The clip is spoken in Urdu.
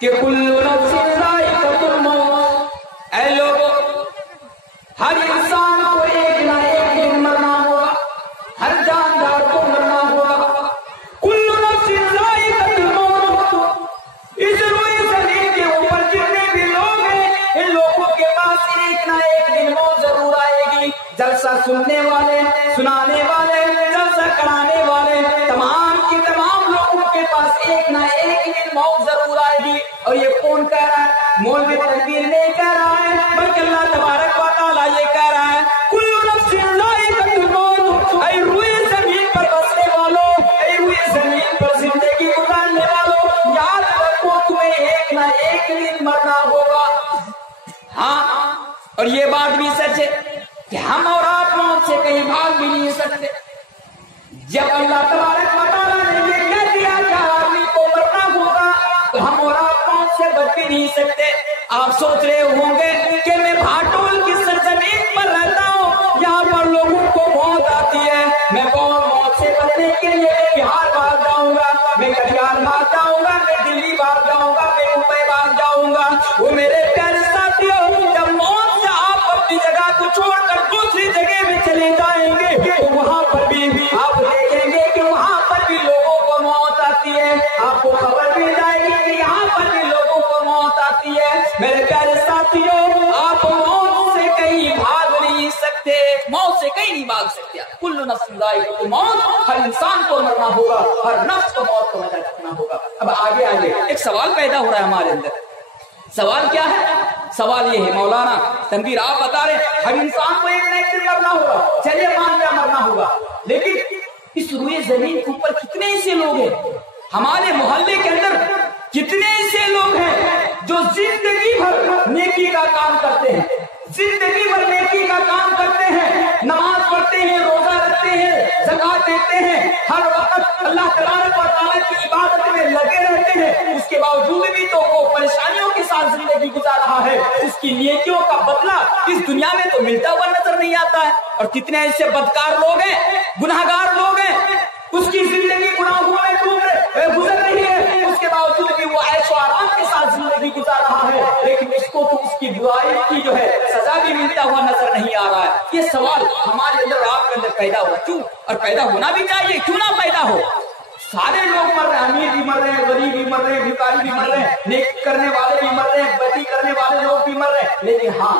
کہ کل نفس ذائقۃ الموت، اے لوگوں ہر انسان کو ایک نہ ایک دن مرنا ہوگا، ہر جاندار کو مرنا ہوگا۔ کل نفس ذائقۃ الموت، اس روئے زمین کے اوپر جتنے بھی لوگ ہیں ان لوگوں کے پاس ایک نہ ایک دن موت ضرور آئے گی۔ جلسہ سننے والے، سنانے والے، جلسہ کرانے والے، تمام کے تمام لوگوں کے پاس ایک نہ ایک دن موت ضرور آئے گی۔ اور یہ کون کہہ رہا ہے؟ مولوی تنویر نہیں کہہ رہا ہے، بلکہ اللہ تبارک و تعالیٰ یہ کہہ رہا ہے کل نفس ذائقۃ الموت، اے روئے زمین پر بسنے والوں، اے روئے زمین پر زندگی گزارنے والوں، یاد رکھو تمہیں ایک نہ ایک دن مرنا ہوگا۔ ہاں، اور یہ بات بھی سچ ہے کہ ہم اور آپ موت سے کہیں بھاگ بھی نہیں سکتے۔ جب اللہ تبارک و تعالیٰ نے یہ کہہ دیا کہ آدمی کو مرنا ہوگا تو ہم اور آپ موت سے بچ بھی نہیں سکتے۔ آپ سوچ رہے ہوں گے کہ میں بھاٹول کی سرزمین پر رہتا ہوں، یہاں پر لوگوں کو موت آتی ہے، میں کون موت سے بچنے کے لیے بہار بھاگ جاؤں گا، میں کٹیہار بھاگ جاؤں گا، میں دلی بھاگ جاؤں گا، میں ممبئی بھاگ جاؤں گا۔ وہ میرے پیارے ساتھیوں، جب موت سے آپ اپنی جگہ کو چھوڑ کر دوسری جگہ میں چلے جائیں گے تو وہاں پر بھی آپ دیکھیں گے کہ وہاں پر بھی لوگوں کو موت آتی ہے، آپ کو خبر مل جائے گی کہ یہاں پر بھی لوگوں کو موت آتی ہے۔ میرے پیارے ساتھیوں، آپ موت سے کہیں بھاگ نہیں سکتے، موت سے کہیں نہیں بھاگ سکتے۔ کل نفس ذائقۃ الموت، ہر انسان کو مرنا ہوگا، ہر نفس کو موت کا مزہ چکھنا ہوگا۔ اب آگے ایک سوال پیدا ہو رہا ہے ہمارے اندر۔ سوال کیا ہے؟ سوال یہ ہے مولانا تنویر آپ بتا رہے ہیں ہر انسان کو ایک نہ ایک دن مرنا ہوگا، چلیے مان لیا مرنا ہوگا، لیکن اس روئے زمین کے اوپر کتنے ایسے لوگ ہیں، ہمارے محلے کے اندر کتنے ایسے لوگ ہیں جو زندگی بھر نیکی کا کام کرتے ہیں، زندگی بھر نیکی کا کام کرتے ہیں، نماز پڑھتے ہیں، روزہ رکھتے ہیں، زکات دیتے ہیں، ہر وقت اللہ تبارک و تعالیٰ کی عبادت میں لگے رہتے ہیں، اس کے باوجود بھی تو وہ پریشانیوں کے ساتھ زندگی گزار رہا ہے، اس کی نیکیوں کا بدلہ اس دنیا میں تو ملتا ہوا نظر نہیں آتا ہے۔ اور کتنے ایسے بدکار لوگ ہیں، گناہگار لوگ ہیں، اس کی زندگی گناہوں میں گزر رہی ہے، اس کے باوجود بھی وہ عیش و آرام کے ساتھ زندگی گزار رہا ہے، لیکن اس کو تو اس کی برائی کی جو ہے سزا بھی ملتا ہوا نظر نہیں آ رہا ہے۔ یہ سوال ہمارے اندر آپ کے اندر پیدا ہوا کیوں؟ اور پیدا ہونا بھی چاہیے، کیوں نہ پیدا ہو؟ سارے لوگ مر رہے ہیں، امیر بھی مر رہے ہیں، غریب بھی مر رہے ہیں، بھکاری بھی مر رہے ہیں، نیک کرنے والے بھی مر رہے ہیں، بدی کرنے والے لوگ بھی مر رہے ہیں، لیکن ہاں